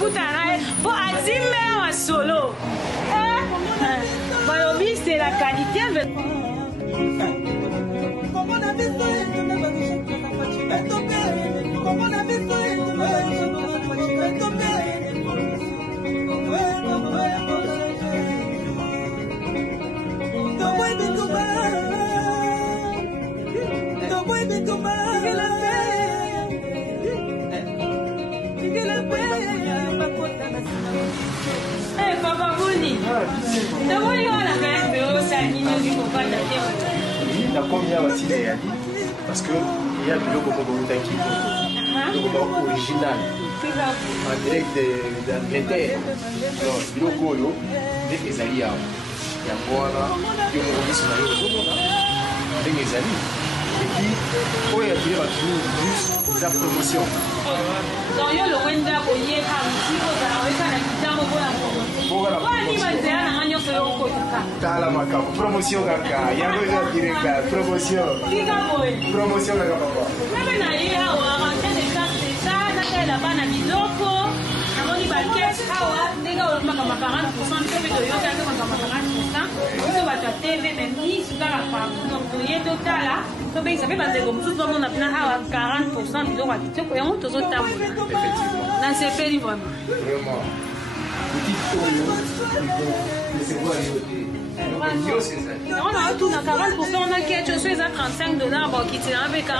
tokutana pour adimé en solo. Balobi c'est la qualité. Papa Bouni, parce que il y a le logo original en direct d'Angleterre. Le logo des alliés. Il y a voilà, il y a des alliés. Et puis, il y a plus la promotion. Donc, il y a le Wenda pour y aller à Moussiko, avec un habitant pour la promotion. Promotion, il y a un direct promotion. Promotion, on a tout dans 40%, on a quelque chose à 35 $, qui tient avec 40%.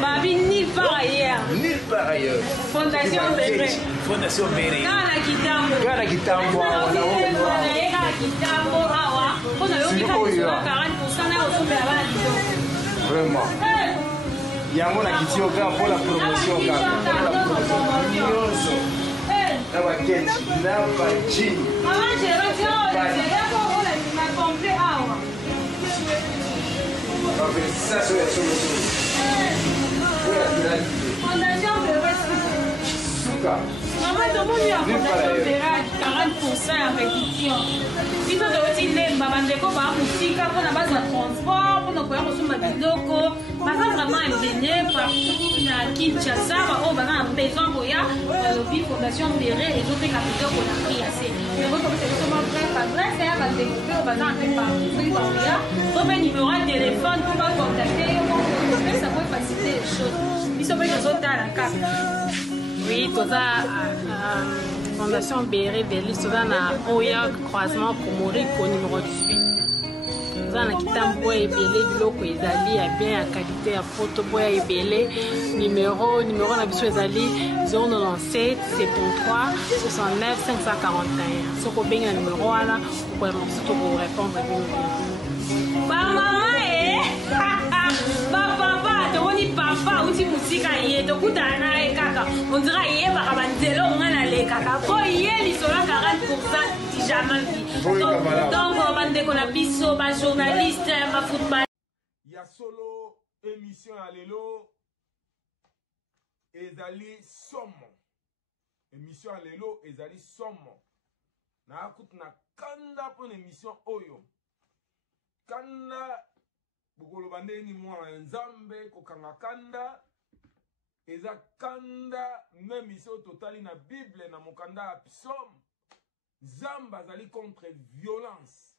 Babi, ni par ailleurs. Nulle part ailleurs. Fondation Béré. Fondation Béré. Kana Kitambo. Kana Kitambo. Vraiment. Il y a un qui pour la promotion. Ça, c'est la solution. Fondation Béré. Maman, tout le monde a Fondation Béré à 40% à répétition. Si tu as aussi les babandeko, par musique, pour la base de transport, pour nous faire reçu des locaux, parce que vraiment imprégné par Kinshasa, on a besoin pour y aller Fondation Béré et autres capitaux qu'on a pris assez. Mais vous comme c'est vraiment très adresse, et va développer au bazar un peu partout. Donc, il y aura un téléphone pour pas contacter, ça peut faciliter les choses. Ils sont pas dans la carte. Oui, tout ça, Fondation Béré Belli, tout ça, Oya croisement Komori pour numéro 18. Tout ça, on a quitté un bois et belé, biloko ezali, a bien la qualité, à photo bois et belé, numéro, on a besoin ezali 097 73 69 541. Ce qu'on bien le numéro là, vous pouvez vous répondre bien. Bah maman, papa, tu papa, ou si musique y est, tu écoutes un kaka, on dirait y est par abanzelo, on a les kaka, pour y est, ils sont là 40% jamais vu. Donc, on va dire qu'on a biso, ma journaliste, ma football. Il y a solo émission à l'élo, ezali somme. Émission à l'élo, ezali somme. Na écoute na kanda pour émission oyo. Kanda bukolo bandeni mwana nzambe kokanga kanda eza kanda même ici au total na bible na mokanda psaume zamba zali contre violence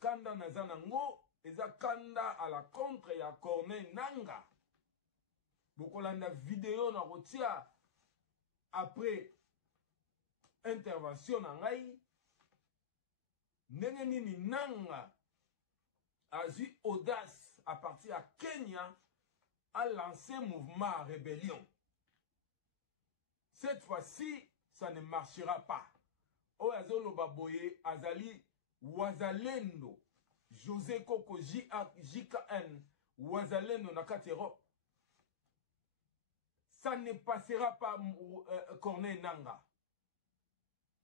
kanda naza nango eza kanda à la contre ya Corneille Nanga bokolanda vidéo na kotia après intervention na ngai ndenge nini Nanga a eu audace à partir à Kenya à lancer mouvement à rébellion. Cette fois-ci, ça ne marchera pas. Oazolo Baboye, Azali, Wazalendo, José Koko, JKN, Wazalendo Nakatero. Ça ne passera pas, Corneille Nanga.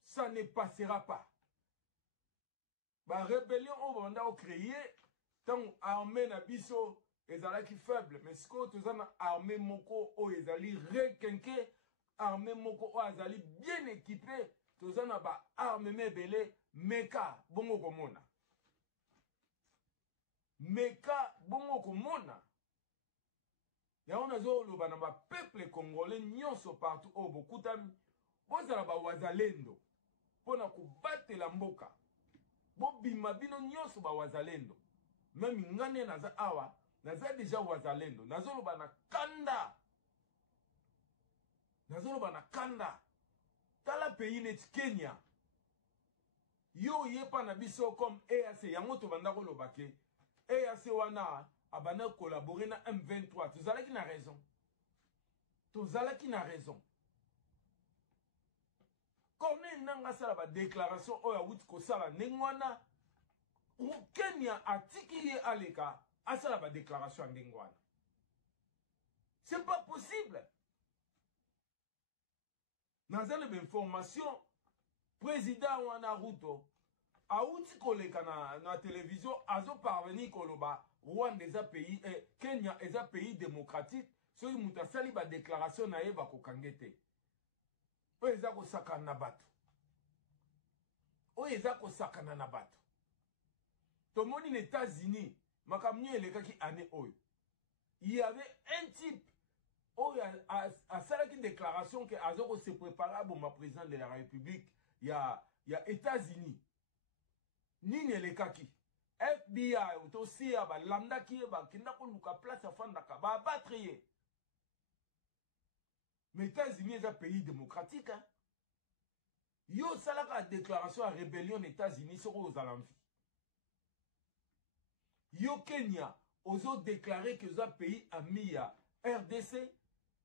Ça ne passera pas. La rébellion, on va créer. Tant armée na biso ezalaki faible mais ce que tous en armée moko o ezali requinqué armée moko azali bien équipé tozana ba arme mebele meka bongo komona meka bongo komona yango nazoloba na ba peuple congolais nyonso partout o bokutami bozala ba wazalendo pona kubatela mboka bobima bino nyonso ba wazalendo même ngane naza awa naza déjà wazalendo nazoloba na kanda tala pays net Kenya yo yepa na biso comme EAC yango to banda koloba ke EAC wana abana collaborer na M23 tozalaki na raison Corneille nanga sala ba déclaration oya wuti ko sala ndengwana Kenya atiki ye aleka asala ba déclaration ndengwana c'est pas possible. Dans une information, président Wana Ruto a outi koleka na télévision azo parvenir koloba Rwanda est un pays Kenya est un pays démocratique so yi muta sali ba déclaration na ye ba ko kangete o eza ko sakana na bato to moni les États-Unis makamnyo elekaki année oyo il y avait un type a fait une déclaration que Azoko se prépare pour ma président de la République. Il y a États-Unis. Nini le kaki. FBI aussi ba lambda qui ba kinda ko luka place à fandaka ba battre. Mais États-Unis est un pays démocratique hein. Yo salaka déclaration à rébellion des États-Unis sur aux alamfi. Yo Kenya ozo déclaré que un pays ami à RDC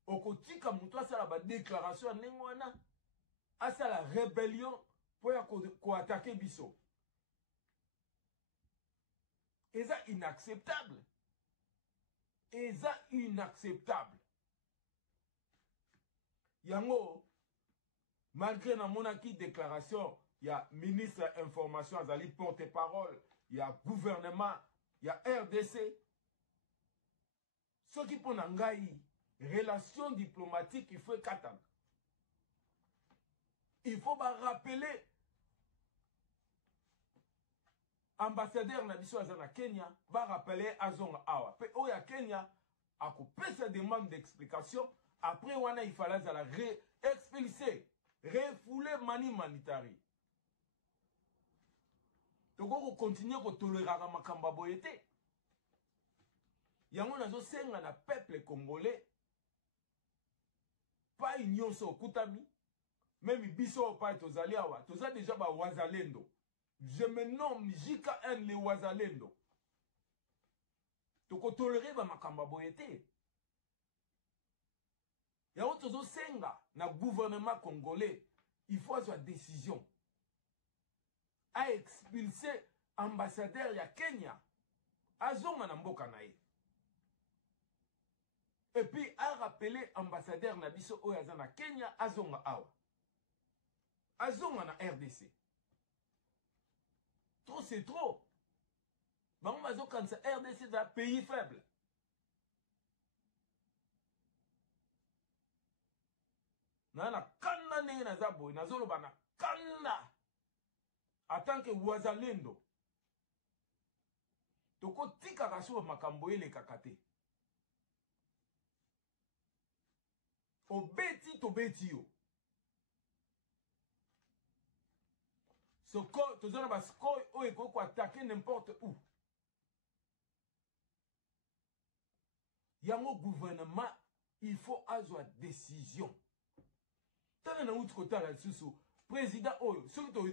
okotika mutu asala ba déclaration ya ndenge wana asala rébellion pour ya ko attaquer biso. Et ça inacceptable. Yango malgré na monaki déclaration il y a ministre information azali porte-parole, il y a gouvernement, il y a RDC. Ce qui pon ngai relation diplomatique, il faut qu'attendre. Il faut rappeler ambassadeur na biso azana Kenya va rappeler azonga awa pe oya Kenya a coupé sa demande d'explication après wana il fallait la expulser refouler mani manitari to ko continuer ko tolérer makamba boyete yango nazo senga na peuple congolais pas union so kutami même biso pa tozali awa toza déjà ba wazalendo. Je me nomme JKN les wazalendo. Toko tolérer ba makamba boyete. Yango tozo senga na gouvernement congolais, il faut avoir décision à expulser ambassadeur ya Kenya azonga na mboka na ye. Et puis à rappeler ambassadeur na biso oyo na Kenya azonga awa. Azonga na RDC. Trop c'est trop. Bango bazo kansa RDC c'est un pays faible. Na kanda ndenge na zabo na zolo bana kanda. En tant que wazalendo. Toko tika kaso makambo ele kakate. Obeti to beti yo. Tous les gens qui attaquer n'importe où. Il y a un gouvernement, il faut avoir décision. Tant que nous avons président, surtout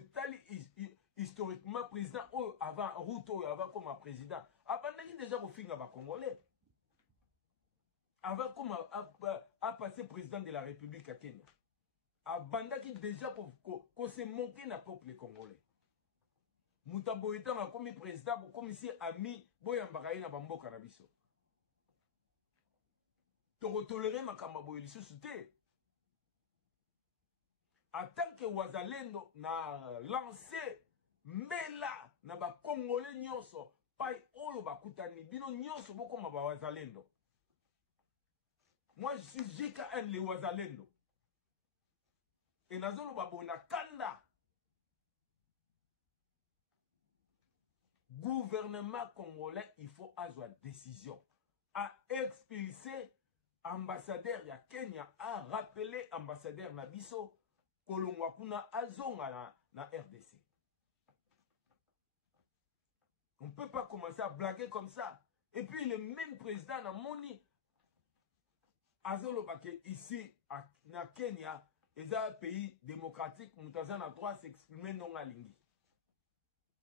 historiquement, président avant Ruto, avant comme président, avant déjà au fin de Congolais. Avant comme a passé président de la République à Kenya. Abanda qui déjà qu'on se manqué na peuple congolais. Mutabo étant comme président, comme ici ami, boyambaraï na bambo kanabiso. Toko tolérer makamba boyeli susute. En tant que wazalendo na lancé mela na ba congolais nyonso pai olo bakutani bino nyonso boko ma ba wazalendo. Moi je suis JKN les wazalendo. et nazolo babona kanda. Gouvernement congolais, il faut avoir décision à expulser ambassadeur ya Kenya, à rappeler ambassadeur Nabiso kolongwa kuna azonga na RDC. On ne peut pas commencer à blaguer comme ça. Et puis le même président na moni azolo bake ici na Kenya, est un pays démocratique, moutaza na droit s'exprimer non alingi.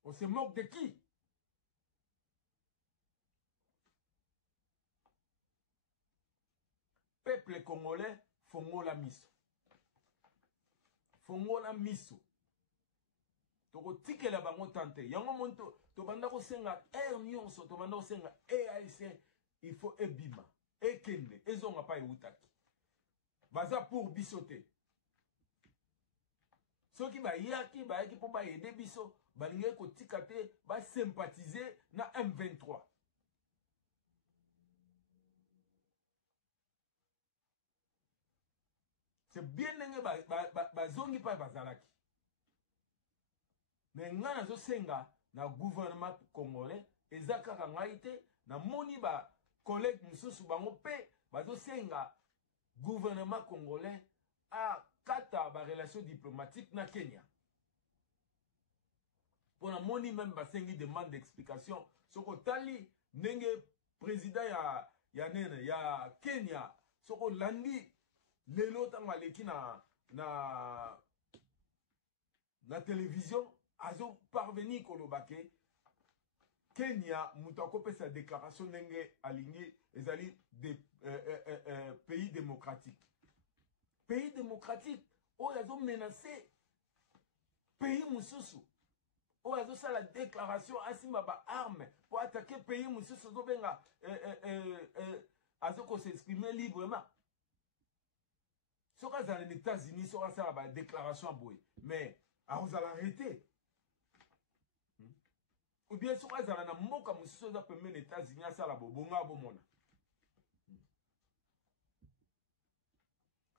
On se moque de qui? Peuple congolais, fongola miso. Fongola miso. Toko tike la bango tante. Yango monto, to banda ko senga nyonso, to banda ko senga AIC, il faut ebima, ekende, ezonga pa eutaki. Baza pour bisote. Ceux qui ba yaki, ba yaki pour ba aider biso, ba linge ko tikate, ba sympathiser na M23. C'est bien nenge ba zongi pa bazalaki. Mais ngana zo senga na gouvernement congolais ezaka kangaite na moni ba collègue mususu bango pe bazo senga gouvernement congolais a kata ba relation diplomatique na Kenya. Pour la moni même ba sengi demande d'explication soko tali nenge président ya nene ya Kenya soko landi lelo tanga leki na télévision azo parvenir kolobake Kenya mutako pe sa déclaration nenge aligné ezali des pays démocratiques. Pays démocratique o yazo menacé pays mususu o yazo sa la déclaration asimba ba armes pour attaquer pays mususu do benga azo ko s'exprimer librement. Ce qu'on a les États-Unis, ce qu'on a la déclaration à Boé. Mais, on va l'arrêter. Ou bien, ce qu'on a la moka, monsieur, ça peut mener les États-Unis à ça, la bobonga, bomona.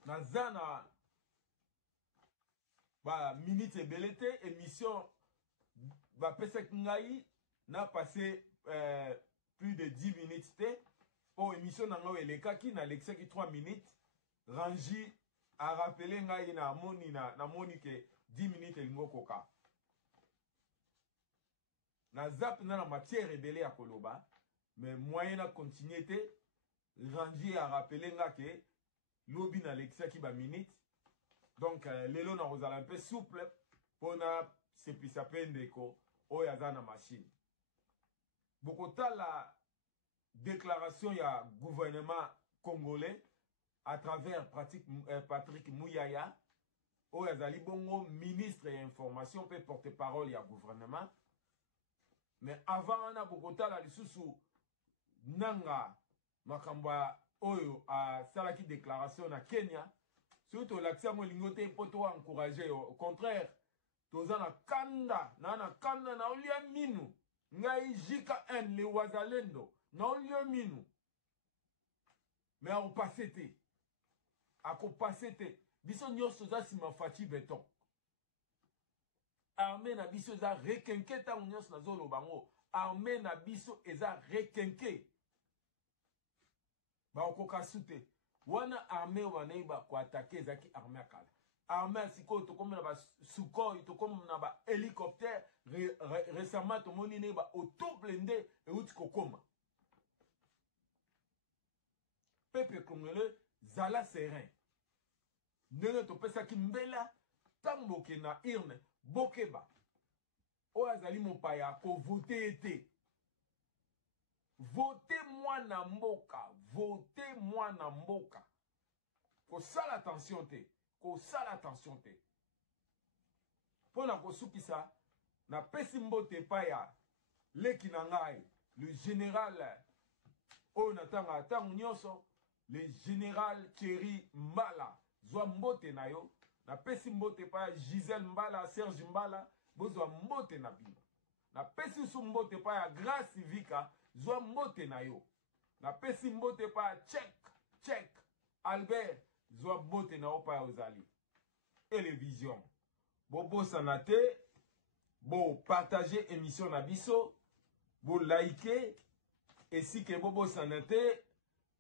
Nazana, bah, minute et belleté, émission, bah, Pesek Ngaï, n'a passé plus de 10 minutes, oh, émission, n'a pas les kaki, n'a l'exé 3 minutes, Rangi, a rappelé ngai na moni que 10 minutes elingo koka. Na zap na matière rebelle à koloba, mais moyen na continuité, Rangi a rappelé nga que lobi na l'exia ki ba minute. Donc lelo na rozala un peu souple pour na sepisa pendeko o yaza na machine. Bokota la déclaration ya gouvernement congolais à travers Patrick Mouyaya, où Yazali Bongo, ministre et information, peut porter parole au gouvernement. Mais avant, on a beaucoup de sous Nanga, Makamba, Oyo, à Salaki déclaration à Kenya, surtout l'accès à Molingote, pour toi encourager. Au contraire, Tozan na Kanda, na Olia Minu, Ngai Jika N, les Wazalendo, na Olia Minu. Mais on passe été. Ako pasete biso nyoso za sima fachi beton armée na biso za rekenke ta nyoso na zolo bango armée na biso eza rekenke ba okoka sute wana armée wana ba ko attaquer zaki armée akala armée siko to comme na ba Sukhoi to comme na ba hélicoptère récemment to moni ne ba auto blindé et uti kokoma peuple congolais zala serein. Nene to pesa ki mbela tamboke na irne bokeba. O azali mopaya ko voter ete. Votez-moi na mboka, votez-moi na mboka. Ko sala attention te, ko sala attention te. Pona ko sukisa na pesi mbote paya leki na ngai, le général o natanga tangu nyoso. Le général Thierry Mbala, Zwa Mbote na yo, na pesi mbote pa Gisèle Mbala, Serge Mbala, bozwa mbote na bino. Na pesi su mbote pa ya Grace Vika, Zwa mbote na yo. Na pesi mbote pa Check, Albert, Zwa mbote na yo pa ya ozali. télévision. Bobo sanate, bo partager émission nabiso, bo liker, et si que bobo sanate,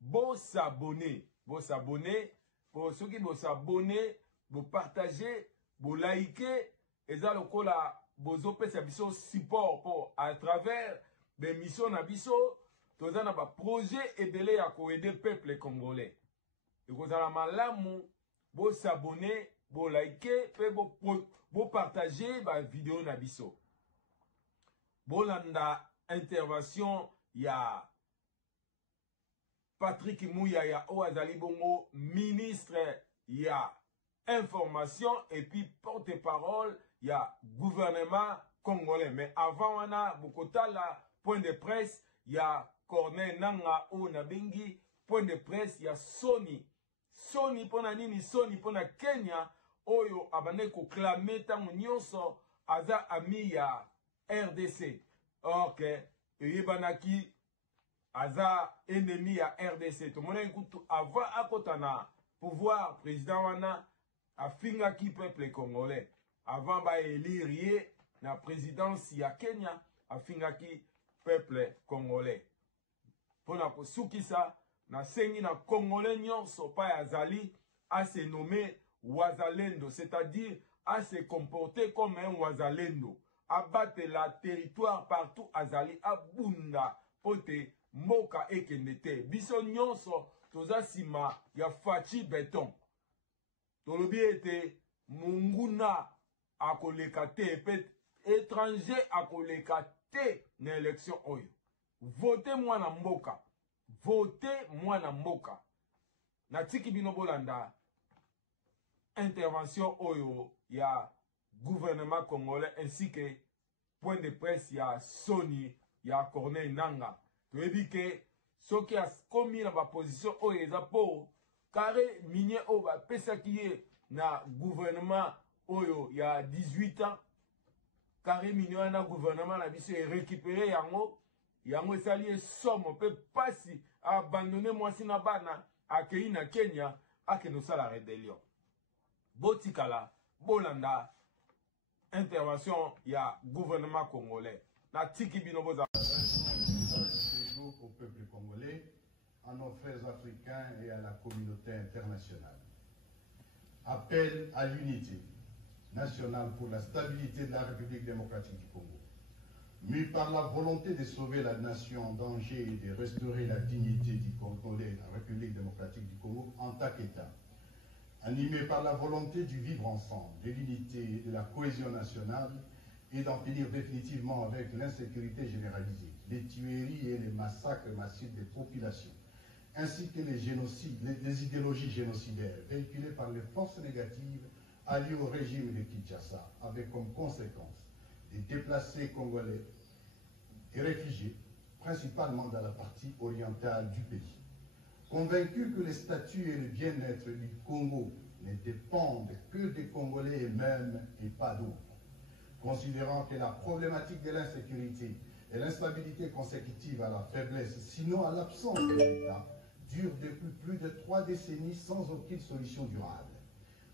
bo s'abonner. Bo s'abonner, pour ceux qui bo s'abonner, bo partager, bo liker, et ça le cola, bo zopé sa biso support pour à travers l'émission nabiso, tous un projet et belé à aider le peuple congolais. Et vous allez malamu, bo s'abonner, bo liker, bo partager la vidéo nabiso. Bo landa intervention ya Patrick Mouya ya Oazali Bongo, ministre ya information et puis porte-parole ya gouvernement congolais. Mais avant on a Bokota la point de presse ya Corneille Nanga ou Nabengi point de presse ya Sony. Sony pona nini Sony pona Kenya oyo abane ko clamer tango nyonso aza ami ya RDC. Ok, yebanaki aza ennemi ya RDC. To mona ikutu avant akotana pouvoir président wana afingaki peuple congolais. Avant ba élire na présidence ya Kenya afingaki peuple congolais. Pona ko sukisa na sengi na congolais nyonso pa azali à se nommer Wazalendo, c'est-à-dire à se comporter comme un Wazalendo, à battre la territoire partout azali à bunda pote moka ekendete. Biso nyonso toza sima ya fachi beton. Tolobi ete munguna akoleka te pe étranger akoleka te na élection oyo. Votez moi na mboka. Votez moi na mboka. Na tiki bino bolanda intervention oyo ya gouvernement congolais ainsi que point de presse ya Sony ya Corneille Nanga. Tu veux dire que ceux qui a commis la position oyo eza po carré minier o ba pesa ki na gouvernement oyo ya 18 ans carré minier na gouvernement na biso récupérer yango esali somme pe pasi abandonner mwasi na bana akei na Kenya akenosa la rébellion. Botikala, bolanda, intervention ya gouvernement congolais. Na tiki binoboza. Au peuple congolais, à nos frères africains et à la communauté internationale. Appel à l'unité nationale pour la stabilité de la République démocratique du Congo. Mû par la volonté de sauver la nation en danger et de restaurer la dignité du Congolais, la République démocratique du Congo en tant qu'État. Animé par la volonté du vivre ensemble, de l'unité et de la cohésion nationale et d'en finir définitivement avec l'insécurité généralisée, les tueries et les massacres massifs des populations, ainsi que les génocides, les idéologies génocidaires véhiculées par les forces négatives alliées au régime de Kinshasa, avec comme conséquence des déplacés congolais et réfugiés, principalement dans la partie orientale du pays. Convaincu que les statuts et le bien-être du Congo ne dépendent que des Congolais eux-mêmes et pas d'autres. Considérant que la problématique de l'insécurité et l'instabilité consécutive à la faiblesse, sinon à l'absence de l'État, dure depuis plus de 3 décennies sans aucune solution durable.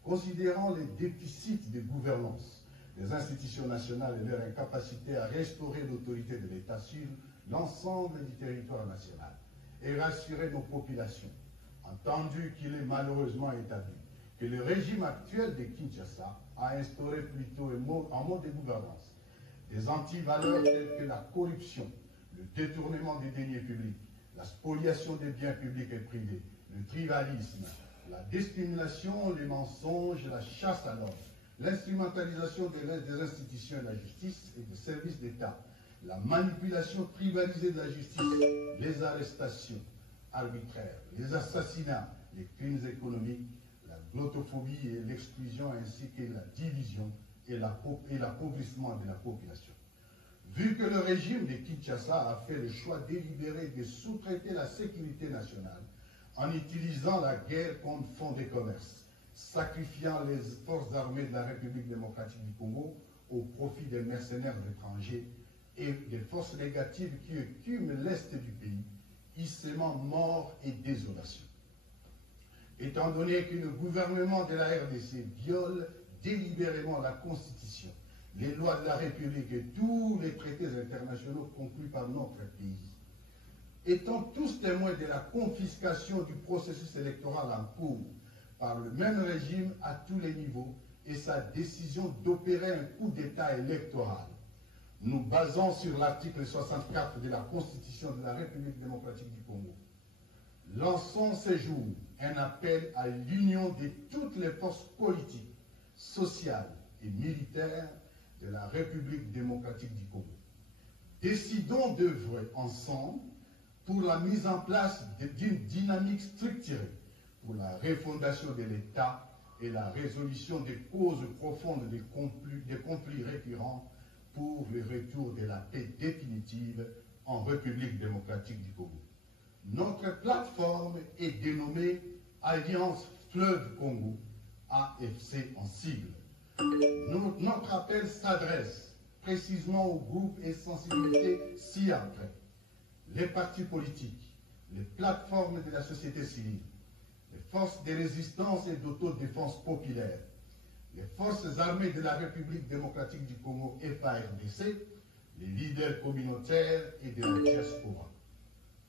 Considérant les déficits de gouvernance des institutions nationales et leur incapacité à restaurer l'autorité de l'État sur l'ensemble du territoire national, et rassurer nos populations, entendu qu'il est malheureusement établi que le régime actuel de Kinshasa a instauré plutôt en mode de gouvernance des antivaleurs telles que la corruption, le détournement des deniers publics, la spoliation des biens publics et privés, le tribalisme, la discrimination, les mensonges, la chasse à l'homme, l'instrumentalisation des institutions et de la justice et des services d'État, la manipulation tribalisée de la justice, les arrestations arbitraires, les assassinats, les crimes économiques, la glottophobie et l'exclusion ainsi que la division et l'appauvrissement de la population. Vu que le régime de Kinshasa a fait le choix délibéré de sous-traiter la sécurité nationale en utilisant la guerre comme fonds de commerce, sacrifiant les forces armées de la République démocratique du Congo au profit des mercenaires étrangers et des forces négatives qui écument l'est du pays, y sèmant mort et désolation. Étant donné que le gouvernement de la RDC viole délibérément la Constitution, les lois de la République et tous les traités internationaux conclus par notre pays. Étant tous témoins de la confiscation du processus électoral en cours par le même régime à tous les niveaux et sa décision d'opérer un coup d'État électoral, nous basons sur l'article 64 de la Constitution de la République démocratique du Congo. Lançons ce jour un appel à l'union de toutes les forces politiques, sociales et militaires de la République démocratique du Congo. Décidons d'œuvrer ensemble pour la mise en place d'une dynamique structurée pour la refondation de l'État et la résolution des causes profondes des conflits récurrents pour le retour de la paix définitive en République démocratique du Congo. Notre plateforme est dénommée Alliance Fleuve Congo, AFC en sigle. Notre appel s'adresse précisément aux groupes et sensibilités ci-après: les partis politiques, les plateformes de la société civile, les forces de résistance et d'autodéfense populaire, les forces armées de la République démocratique du Congo FARDC, les leaders communautaires et de la diaspora.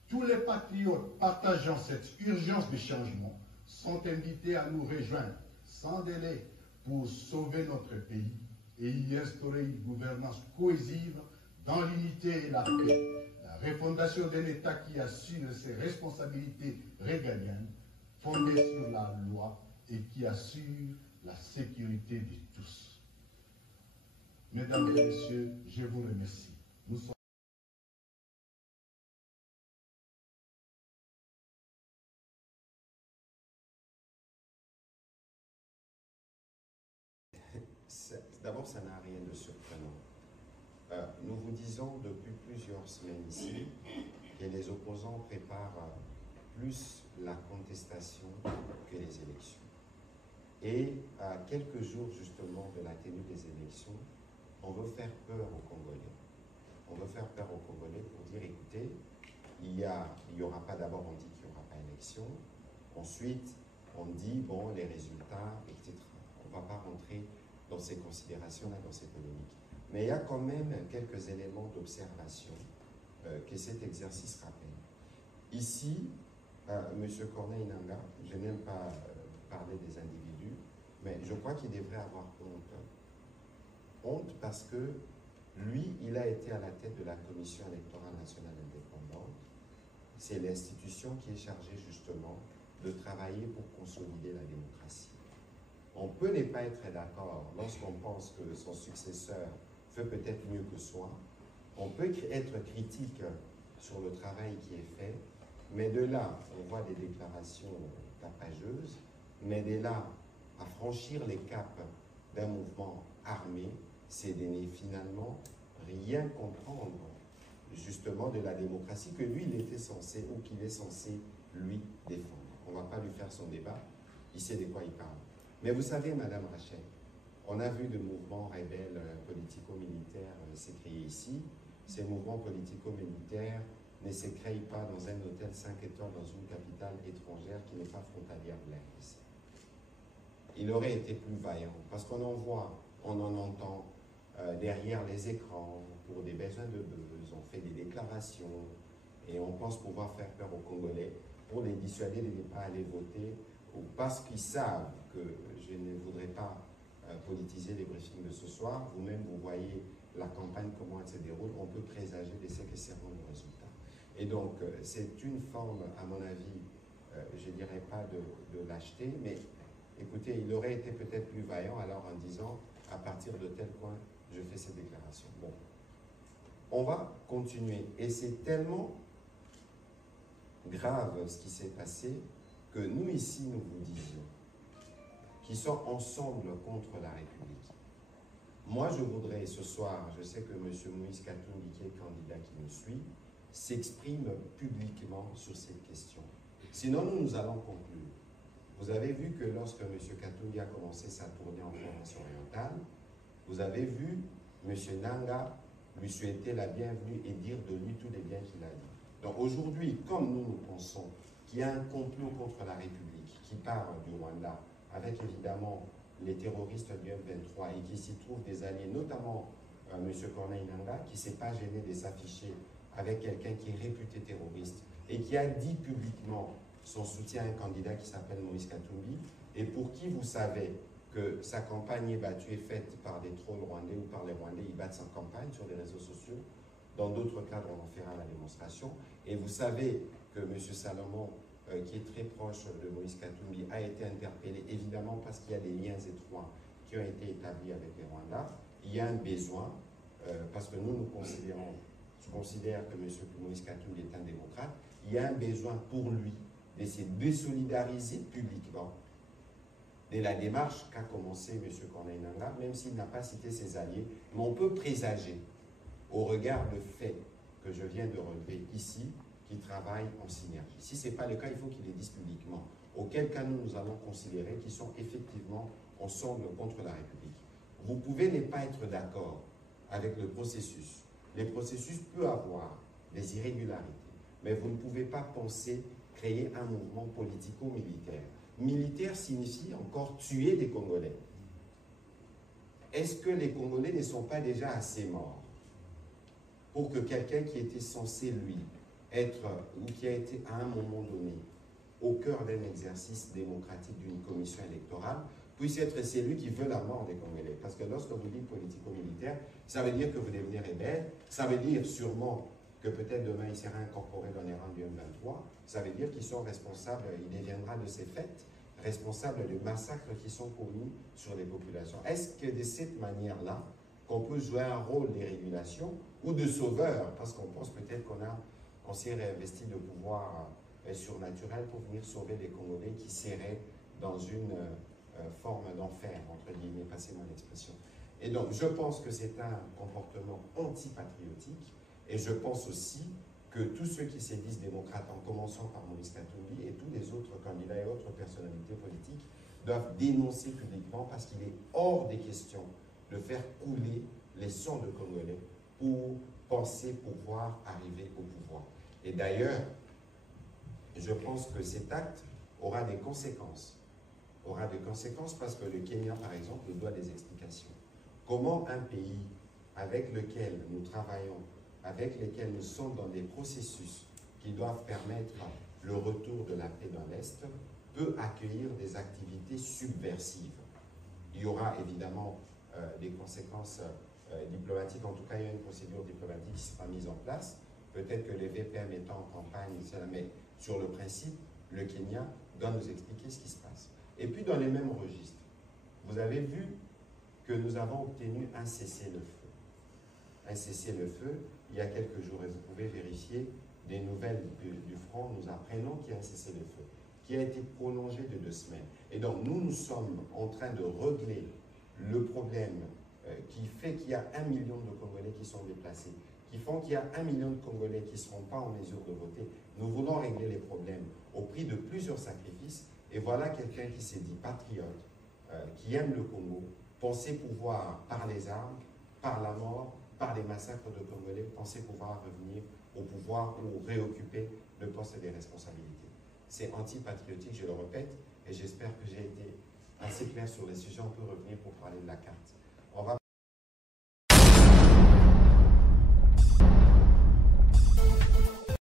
Tous les patriotes partageant cette urgence de changement sont invités à nous rejoindre sans délai pour sauver notre pays et y instaurer une gouvernance cohésive dans l'unité et la paix, la refondation d'un État qui assume ses responsabilités régaliennes fondées sur la loi et qui assure la sécurité de tous. Mesdames et messieurs, je vous remercie. Nous sommes D'abord, ça n'a rien de surprenant. Nous vous disons depuis plusieurs semaines ici que les opposants préparent plus la contestation que les élections. Et à quelques jours justement de la tenue des élections, on veut faire peur aux Congolais. On veut faire peur aux Congolais pour dire, écoutez, il y aura pas, d'abord on dit qu'il n'y aura pas élection, ensuite on dit, bon, les résultats, etc. On ne va pas rentrer dans ces considérations-là, dans ces polémiques. Mais il y a quand même quelques éléments d'observation que cet exercice rappelle. Ici, M. Corneille Nangaa, je n'aime pas parler des individus, mais je crois qu'il devrait avoir honte. Honte parce que lui, il a été à la tête de la Commission électorale nationale indépendante. C'est l'institution qui est chargée justement de travailler pour consolider la démocratie. On peut ne pas être d'accord lorsqu'on pense que son successeur fait peut-être mieux que soi. On peut être critique sur le travail qui est fait, mais de là, on voit des déclarations tapageuses, mais de là à franchir les caps d'un mouvement armé, c'est de ne finalement rien comprendre justement de la démocratie que lui, il était censé, ou qu'il est censé lui défendre. On ne va pas lui faire son débat, il sait de quoi il parle. Mais vous savez, Madame Rachel, on a vu de mouvements rebelles politico-militaires se créer ici. Ces mouvements politico-militaires ne se créent pas dans un hôtel 5 étoiles dans une capitale étrangère qui n'est pas frontalière de la RDC. Il aurait été plus vaillant, parce qu'on en voit, on en entend derrière les écrans pour des besoins de buzz, on fait des déclarations et on pense pouvoir faire peur aux Congolais pour les dissuader de ne pas aller voter, ou parce qu'ils savent que je ne voudrais pas politiser les briefings de ce soir. Vous-même, vous voyez la campagne, comment elle se déroule, on peut présager de ce que seront les résultats. Et donc, c'est une forme, à mon avis, je ne dirais pas de lâcheté, mais écoutez, il aurait été peut-être plus vaillant alors en disant, à partir de tel point, je fais ces déclarations. Bon, on va continuer. Et c'est tellement grave ce qui s'est passé que nous ici, nous vous disions, qui sont ensemble contre la République. Moi, je voudrais ce soir, je sais que M. Moïse Katumbi, qui est candidat qui nous suit, s'exprime publiquement sur cette question. Sinon, nous allons conclure. Vous avez vu que lorsque M. Katumbi a commencé sa tournée en province orientale, vous avez vu M. Nangaa lui souhaiter la bienvenue et dire de lui tous les biens qu'il a dit. Donc aujourd'hui, comme nous pensons qu'il y a un complot contre la République qui part du Rwanda, avec évidemment les terroristes du M23 et qui s'y trouvent des alliés, notamment M. Corneille Nangaa, qui ne s'est pas gêné de s'afficher avec quelqu'un qui est réputé terroriste et qui a dit publiquement son soutien à un candidat qui s'appelle Moïse Katumbi, et pour qui vous savez que sa campagne est battue et faite par des trolls rwandais ou par les Rwandais, ils battent sa campagne sur les réseaux sociaux. Dans d'autres cadres, on en fera la démonstration. Et vous savez que M. Salomon, qui est très proche de Moïse Katumbi, a été interpellé, évidemment parce qu'il y a des liens étroits qui ont été établis avec les Rwandais. Il y a un besoin, parce que nous considérons, je considère que M. Moïse Katumbi est un démocrate, il y a un besoin pour lui de se désolidariser publiquement de la démarche qu'a commencé M. Corneille Nangaa, même s'il n'a pas cité ses alliés, mais on peut présager, au regard de faits que je viens de relever ici, qui travaillent en synergie. Si ce n'est pas le cas, il faut qu'il les dise publiquement. Auquel cas, nous allons considérer qu'ils sont effectivement ensemble contre la République. Vous pouvez ne pas être d'accord avec le processus. Le processus peut avoir des irrégularités, mais vous ne pouvez pas penser créer un mouvement politico-militaire. Militaire signifie encore tuer des Congolais. Est-ce que les Congolais ne sont pas déjà assez morts pour que quelqu'un qui était censé, lui, être, ou qui a été à un moment donné au cœur d'un exercice démocratique d'une commission électorale, puisse être celui qui veut la mort des Congolais? Parce que lorsque vous dites politico-militaire, ça veut dire que vous devenez rebelle, ça veut dire sûrement que peut-être demain il sera incorporé dans les rangs du M23, ça veut dire qu'ils sont responsables, il deviendra de ces faits responsables de massacres qui sont commis sur les populations. Est-ce que de cette manière-là, qu'on peut jouer un rôle de régulation ou de sauveur, parce qu'on pense peut-être qu'on s'est réinvesti de pouvoir surnaturel pour venir sauver les Congolais qui seraient dans une forme d'enfer, entre guillemets, passez-moi l'expression. Et donc, je pense que c'est un comportement antipatriotique, et je pense aussi que tous ceux qui se disent démocrates, en commençant par Moïse Katumbi et tous les autres candidats et autres personnalités politiques, doivent dénoncer publiquement, parce qu'il est hors des questions de faire couler les sangs de Congolais pour penser pouvoir arriver au pouvoir. Et d'ailleurs, je pense que cet acte aura des conséquences. Aura des conséquences parce que le Kenya, par exemple, nous doit des explications. Comment un pays avec lequel nous travaillons, avec lequel nous sommes dans des processus qui doivent permettre le retour de la paix dans l'Est, peut accueillir des activités subversives? Il y aura évidemment des conséquences diplomatiques. En tout cas, il y a une procédure diplomatique qui sera mise en place. Peut-être que les VPM étant en campagne, mais sur le principe, le Kenya doit nous expliquer ce qui se passe. Et puis, dans les mêmes registres, vous avez vu que nous avons obtenu un cessez-le-feu. Un cessez-le-feu, il y a quelques jours, et vous pouvez vérifier des nouvelles du front, nous apprenons qu'il y a un cessez-le-feu qui a été prolongé de 2 semaines. Et donc, nous sommes en train de régler le problème qui fait qu'il y a 1 million de Congolais qui sont déplacés, qui font qu'il y a 1 million de Congolais qui ne seront pas en mesure de voter. Nous voulons régler les problèmes au prix de plusieurs sacrifices. Et voilà quelqu'un qui s'est dit patriote, qui aime le Congo, penser pouvoir, par les armes, par la mort, par les massacres de Congolais, penser pouvoir revenir au pouvoir ou réoccuper le poste des responsabilités. C'est antipatriotique, je le répète, et j'espère que j'ai été assez clair sur les sujets. On peut revenir pour parler de la carte.